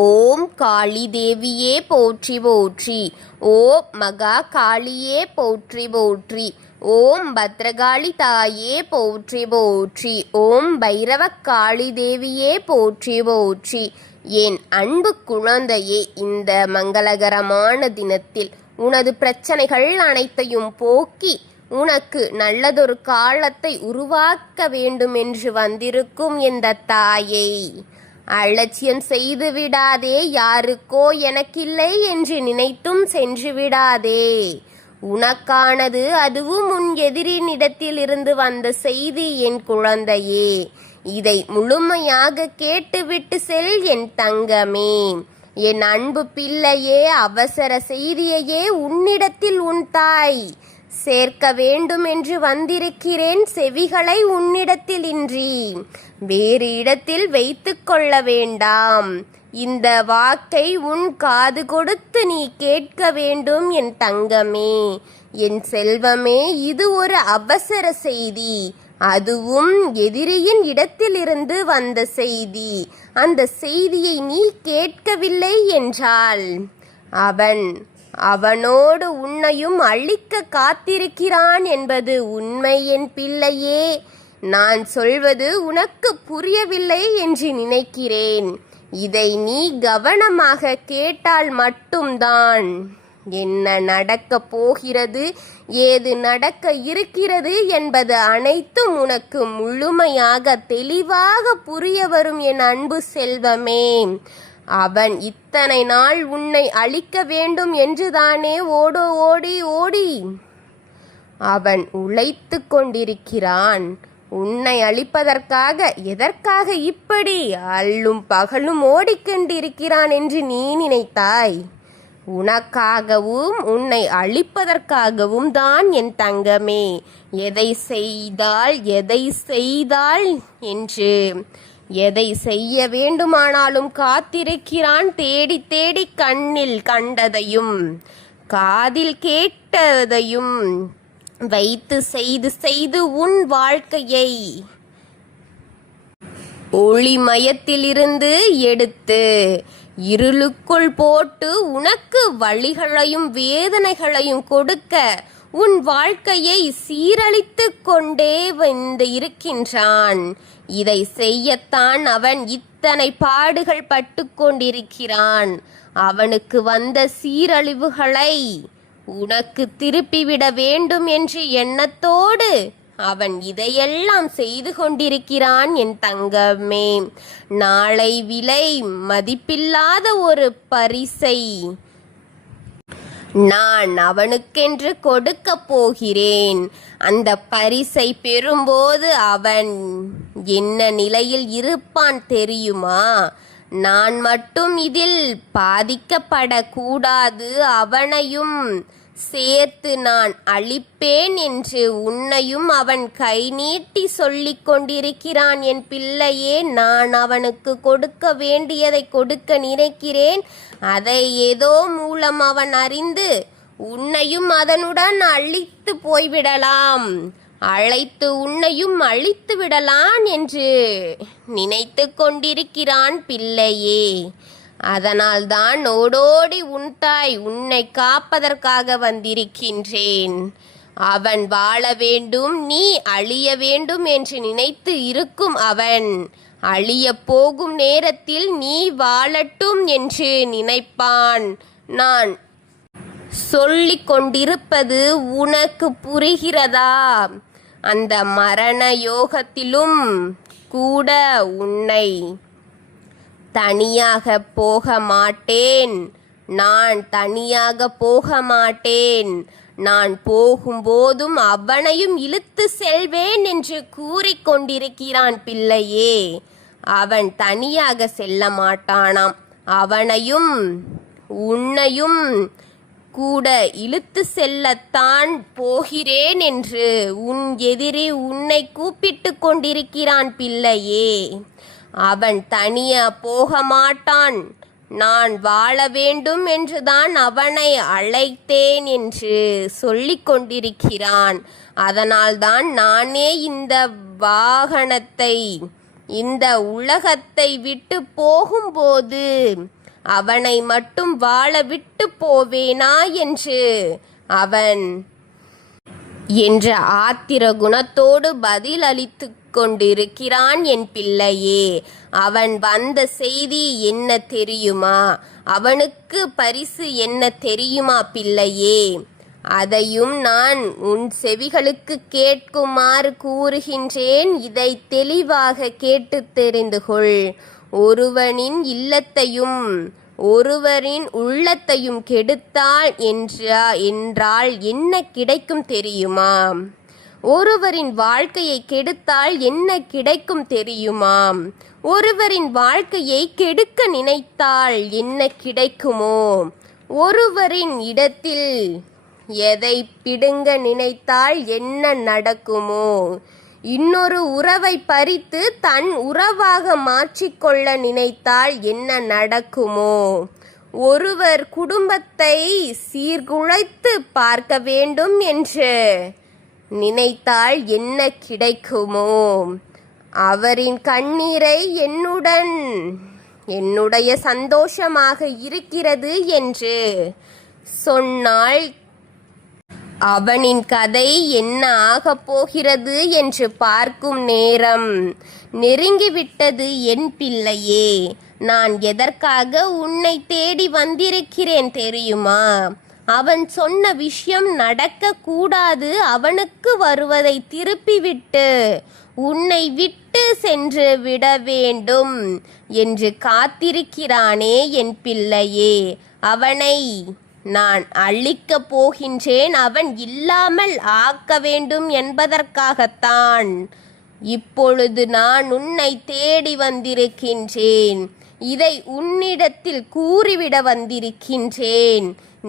ஓம் காளி தேவியே போற்றி போற்றி. ஓம் மகா காளியே போற்றி போற்றி. ஓம் பத்ரகாளி தாயே போற்றி போற்றி. ஓம் பைரவக் காளி தேவியே போற்றி போற்றி. என் அன்பு குழந்தையே, இந்த மங்களகரமான தினத்தில் உனது பிரச்சனைகள் அனைத்தையும் போக்கி உனக்கு நல்லதொரு காலத்தை உருவாக்க வேண்டுமென்று வந்திருக்கும் இந்த தாயை அலட்சியம் செய்து விடாதே. யாருக்கோ எனக்கில்லை என்று நினைத்தும் சென்று விடாதே. உனக்கானது அதுவும் உன் எதிரினிடத்தில் இருந்து வந்த செய்தி என் குழந்தையே. இதை முழுமையாக கேட்டுவிட்டு செல் என் தங்கமே. என் அன்பு பிள்ளையே, அவசர செய்தியையே உன்னிடத்தில் உன் தாய் சேர்க்க வேண்டும் என்று வந்திருக்கிறேன். செவிகளை உன்னிடத்தில் இன்றி வேறு இடத்தில் வைத்து கொள்ள வேண்டாம். இந்த வாக்கை உன் காது கொடுத்து நீ கேட்க வேண்டும் என் தங்கமே, என் செல்வமே. இது ஒரு அவசர செய்தி, அதுவும் எதிரியின் இடத்திலிருந்து வந்த செய்தி. அந்த செய்தியை நீ கேட்கவில்லை என்றால் அவனோடு உன்னையும் அழிக்க காத்திருக்கிறான் என்பது உண்மை என் பிள்ளையே. நான் சொல்வது உனக்கு புரியவில்லை என்று நினைக்கிறேன். இதை நீ கவனமாக கேட்டால் மட்டும்தான் என்ன நடக்கப் போகிறது, ஏது நடக்க இருக்கிறது என்பது அனைத்தும் உனக்கு முழுமையாக தெளிவாக புரிய வரும் என் அன்பு செல்வமே. அவன் இத்தனை நாள் உன்னை அழிக்க வேண்டும் என்றுதானே ஓடி அவன் உழைத்து கொண்டிருக்கிறான். உன்னை அழிப்பதற்காக. எதற்காக இப்படி அல்லும் பகலும் ஓடிக்கொண்டிருக்கிறான் என்று நீ நினைத்தாய்? உனக்காகவும் உன்னை அழிப்பதற்காகவும் தான் என் தங்கமே. எதை செய்தால் என்று எதை செய்ய வேண்டுமானாலும் காத்திருக்கிறான். தேடி தேடி கண்ணில் கண்டதையும் காதில் கேட்டதையும் வைத்து செய்து உன் வாழ்க்கையை ஒளிமயத்திலிருந்து எடுத்து இருளுக்குள் போட்டு உனக்கு வலிகளையும் வேதனைகளையும் கொடுக்க உன் வாழ்க்கையை சீரழித்து கொண்டே வந்து இருக்கின்றான். இதை செய்யத்தான் அவன் இத்தனை பாடுகள் பட்டு கொண்டிருக்கிறான். அவனுக்கு வந்த சீரழிவுகளை உனக்கு திருப்பிவிட வேண்டும் என்ற எண்ணத்தோடு அவன் இதையெல்லாம் செய்து கொண்டிருக்கிறான் என் தங்கமே. நாளை விலை மதிப்பில்லாத ஒரு பரிசை நான் அவனுக்கென்று கொடுக்க போகிறேன். அந்த பரிசை பெறும்போது அவன் என்ன நிலையில் இருப்பான் தெரியுமா? நான் மட்டும் இதில் பாதிக்கப்படக்கூடாது, அவனையும் சேர்த்து நான் அழிப்பேன் என்று உன்னையும் அவன் கை நீட்டி சொல்லிக் கொண்டிருக்கிறான் என் பிள்ளையே. நான் அவனுக்கு கொடுக்க வேண்டியதை கொடுக்க நினைக்கிறேன். அதை ஏதோ மூலம் அவன் அறிந்து உன்னையும் அதனுடன் அழித்து போய்விடலாம், அழைத்து உன்னையும் அழித்து விடலாம் என்று நினைத்து கொண்டிருக்கிறான் பிள்ளையே. அதனால்தான் ஓடோடி உன் தாய் உன்னை காப்பதற்காக வந்திருக்கின்றேன். அவன் வாழ வேண்டும், நீ அழிய வேண்டும் என்று நினைத்து இருக்கும் அவன் அழிய போகும் நேரத்தில் நீ வாழட்டும் என்று நினைப்பான். நான் சொல்லிக் கொண்டிருப்பது உனக்கு புரிகிறதா? அந்த மரண யோகத்திலும் கூட உன்னை தனியாக போக மாட்டேன். நான் தனியாக போக மாட்டேன். நான் போகும்போதும் அவனையும் இழுத்து செல்வேன் என்று கூறிக்கொண்டிருக்கிறான் பிள்ளையே. அவன் தனியாக செல்ல மாட்டானாம். அவனையும் உன்னையும் கூட இழுத்து செல்லத்தான் போகிறேன் என்று உன் எதிரி உன்னை கூப்பிட்டு கொண்டிருக்கிறான் பிள்ளையே. அவன் தனியா போக மாட்டான். நான் வாழ வேண்டும் என்றுதான் அவனை அழைத்தேன் என்று சொல்லிக் கொண்டிருக்கிறான். அதனால்தான் நானே இந்த வாகனத்தை, இந்த உலகத்தை விட்டு போகும்போது அவனை மட்டும் வாழ விட்டு போவேனா என்று அவன் என்ற ஆத்திர குணத்தோடு பதில் அளித்து கொண்டிருக்கிறான் என் பிள்ளையே. அவன் வந்த செய்தி என்ன தெரியுமா? அவனுக்கு பரிசு என்ன தெரியுமா பிள்ளையே? அதையும் நான் உன் செவிகளுக்கு கேட்குமாறு கூறுகின்றேன். இதை தெளிவாக கேட்டு தெரிந்து கொள். ஒருவனின் இல்லத்தையும் ஒருவரின் உள்ளத்தையும் கெடுத்தாள் என்றால் என்ன கிடைக்கும் தெரியுமா? ஒருவரின் வாழ்க்கையை கெடுத்தால் என்ன கிடைக்கும் தெரியுமா? ஒருவரின் வாழ்க்கையை கெடுக்க நினைத்தால் என்ன கிடைக்குமோ? ஒருவரின் இடத்தில் எதை பிடுங்க நினைத்தால் என்ன நடக்குமோ? இன்னொரு உறவை பறித்து தன் உறவாக மாற்றிக்கொள்ள நினைத்தால் என்ன நடக்குமோ? ஒருவர் குடும்பத்தை சீர்குலைத்து பார்க்க வேண்டும் என்று நினைத்தால் என்ன கிடைக்குமோ? அவரின் கண்ணீரை என்னுடைய சந்தோஷமாக இருக்கிறது என்று சொன்னால் அவனின் கதை என்ன ஆகப் போகிறது என்று பார்க்கும் நேரம் நெருங்கிவிட்டது என் பிள்ளையே. நான் எதற்காக உன்னை தேடி வந்திருக்கிறேன் தெரியுமா? அவன் சொன்ன விஷயம் நடக்கக்கூடாது, அவனுக்கு வருவதை திருப்பிவிட்டு உன்னை விட்டு சென்று விட வேண்டும் என்று காத்திருக்கிறானே என் பிள்ளையே. அவனை நான் அழிக்கப் போகின்றேன். அவன் இல்லாமல் ஆக்க வேண்டும் என்பதற்காகத்தான் இப்பொழுது நான் உன்னை தேடி வந்திருக்கின்றேன். இதை உன்னிடத்தில் கூறிவிட வந்திருக்கின்றேன்.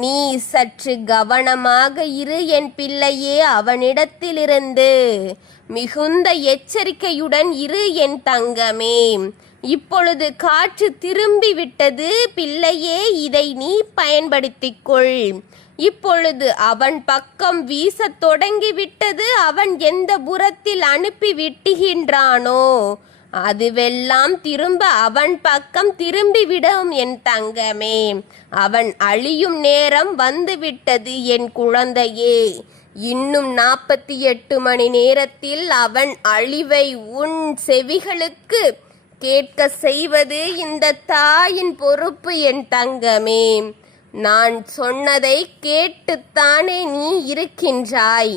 நீ சற்று கவனமாக இரு என் பிள்ளையே. அவனிடத்திலிருந்து மிகுந்த எச்சரிக்கையுடன் இரு என் தங்கமே. இப்பொழுது காற்று திரும்பி விட்டது பிள்ளையே, இதை நீ பயன்படுத்திக்கொள். இப்பொழுது அவன் பக்கம் வீசத் தொடங்கிவிட்டது. அவன் எந்த புறத்தில் அனுப்பி விட்டுகின்றானோ அதுவெல்லாம் திரும்ப அவன் பக்கம் திரும்பிவிடும் என் தங்கமே. அவன் அழியும் நேரம் வந்துவிட்டது என் குழந்தையே. இன்னும் 48 மணி நேரத்தில் அவன் அழிவை உன் செவிகளுக்கு கேட்க செய்வது இந்த தாயின் பொறுப்பு என் தங்கமே. நான் சொன்னதை கேட்டுத்தானே நீ இருக்கின்றாய்.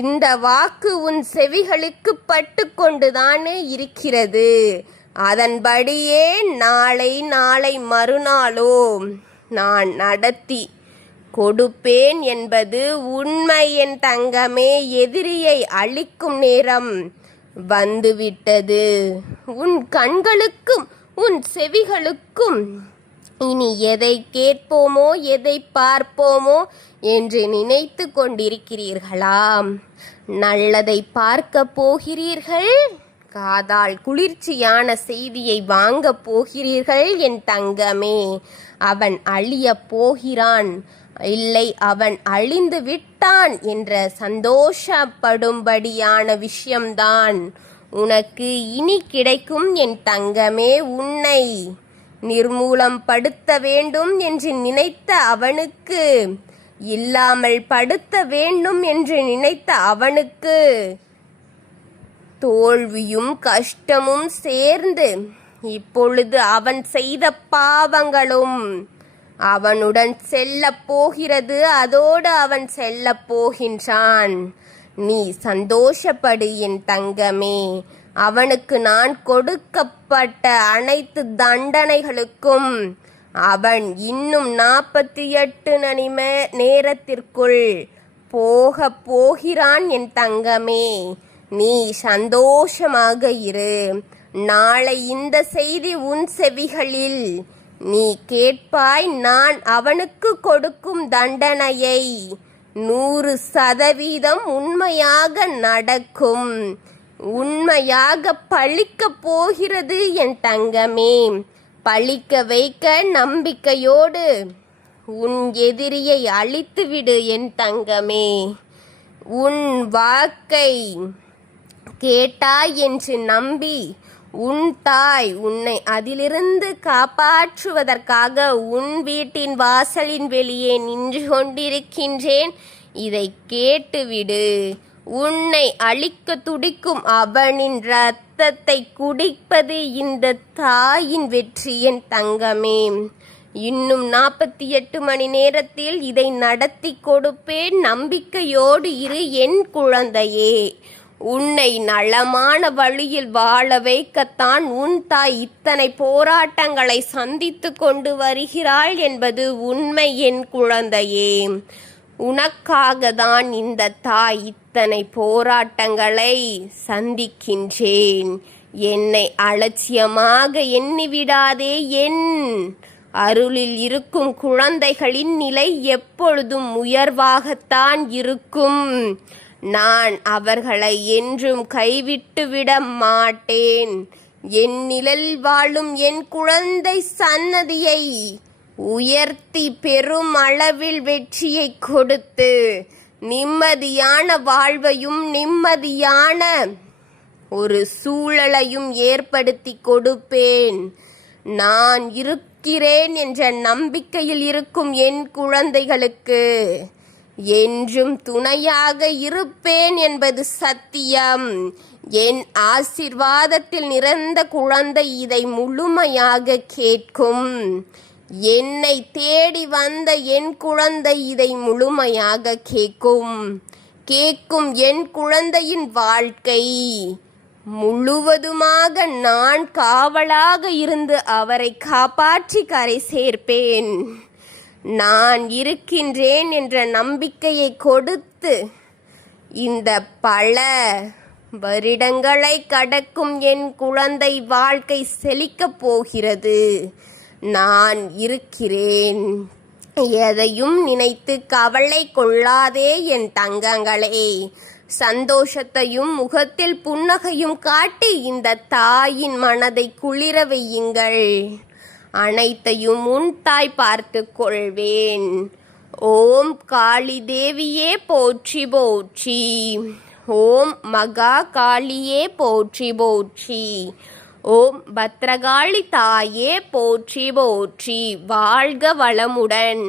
இந்த வாக்கு உன் செவிகளுக்கு பட்டு கொண்டுதானே இருக்கிறது. அதன்படியே நாளை மறுநாளோ நான் நடத்தி கொடுப்பேன் என்பது உண்மை என் தங்கமே. எதிரியை அழிக்கும் நேரம் வந்துவிட்டது. உன் கண்களுக்கும் உன் செவிகளுக்கும் இனி எதை கேட்போமோ எதை பார்ப்போமோ என்று நினைத்து கொண்டிருக்கிறீர்களாம். நல்லதை பார்க்க போகிறீர்கள், காதால் குளிர்ச்சியான செய்தியை வாங்க போகிறீர்கள் என் தங்கமே. அவன் அழிய போகிறான், இல்லை அவன் அழிந்து விட்டான் என்ற சந்தோஷப்படும்படியான விஷயம்தான் உனக்கு இனி கிடைக்கும் என் தங்கமே. உன்னை நிர்மூலம் படுத்த வேண்டும் என்று நினைத்த அவனுக்கு, இல்லாமல் படுத்த வேண்டும் என்று நினைத்த அவனுக்கு தோல்வியும் கஷ்டமும் சேர்ந்து இப்பொழுது அவன் செய்த பாவங்களும் அவனுடன் செல்லப் போகிறது. அதோடு அவன் செல்லப் போகின்றான். நீ சந்தோஷப்படு என் தங்கமே. அவனுக்கு நான் கொடுக்கப்பட்ட அனைத்து தண்டனைகளுக்கும் அவன் இன்னும் 48 மணி நேரத்திற்குள் போகிறான் என் தங்கமே. நீ சந்தோஷமாக இரு. நாளை இந்த செய்தி உன் செவிகளில் நீ கேட்பாய். நான் அவனுக்கு கொடுக்கும் தண்டனையை 100% உண்மையாக நடக்கும், உண்மையாக பழிக்கப் போகிறது என் தங்கமே. பழிக்க வைக்க நம்பிக்கையோடு உன் எதிரியை அழித்துவிடு என் தங்கமே. உன் வாக்கை கேட்டாய் என்று நம்பி உன் தாய் உன்னை அதிலிருந்து காப்பாற்றுவதற்காக உன் வீட்டின் வாசலின் வெளியே நின்று கொண்டிருக்கின்றேன். இதை கேட்டுவிடு. உன்னை அழிக்க துடிக்கும் அவனின் இரத்தத்தை குடிப்பது இந்த தாயின் வெற்றி என் தங்கமே. இன்னும் 48 மணி நேரத்தில் இதை நடத்தி கொடுப்பேன். நம்பிக்கையோடு இரு என் குழந்தையே. உன்னை நலமான வழியில் வாழ வைக்கத்தான் உன் தாய் இத்தனை போராட்டங்களை சந்தித்து கொண்டு வருகிறாள் என்பது உண்மை என் குழந்தையே. உனக்காக தான் இந்த தாய் இத்தனை போராட்டங்களை சந்திக்கின்றேன். என்னை அலட்சியமாக எண்ணிவிடாதே. என் அருளில் இருக்கும் குழந்தைகளின் நிலை எப்பொழுதும் உயர்வாகத்தான் இருக்கும். நான் அவர்களை என்றும் கைவிட்டு விட மாட்டேன். என் நிழலில் வாழும் என் குழந்தை சன்னதியை உயர்த்தி பெரும் அளவில் வெற்றியை கொடுத்து நிம்மதியான வாழ்வையும் நிம்மதியான ஒரு சூழலையும் ஏற்படுத்தி கொடுப்பேன். நான் இருக்கிறேன் என்ற நம்பிக்கையில் இருக்கும் என் குழந்தைகளுக்கு என்றும் துணையாக இருப்பேன் என்பது சத்தியம். என் ஆசீர்வாதத்தில் நிறைந்த குழந்தை இதை முழுமையாக கேட்கும். என்னை தேடி வந்த என் குழந்தை இதை முழுமையாக கேட்கும் என் குழந்தையின் வாழ்க்கை முழுவதுமாக நான் காவலாக இருந்து அவரை காப்பாற்றி கரை சேர்ப்பேன். நான் இருக்கின்றேன் என்ற நம்பிக்கையை கொடுத்து இந்த பல வருடங்களை கடக்கும் என் குழந்தை வாழ்க்கை செழிக்கப் போகிறது. நான் இருக்கிறேன். எதையும் நினைத்து கவலை கொள்ளாதே என் தங்கங்களே. சந்தோஷத்தையும் முகத்தில் புன்னகையும் காட்டி இந்த தாயின் மனதை குளிர வையுங்கள். அனைத்தையும் உன் தாய் பார்த்து கொள்வேன். ஓம் காளி தேவியே போற்றி போற்றி. ஓம் மகா காளியே போற்றி போற்றி. ஓம் பத்ரகாளி தாயே போற்றி போற்றி. வாழ்க வளமுடன்.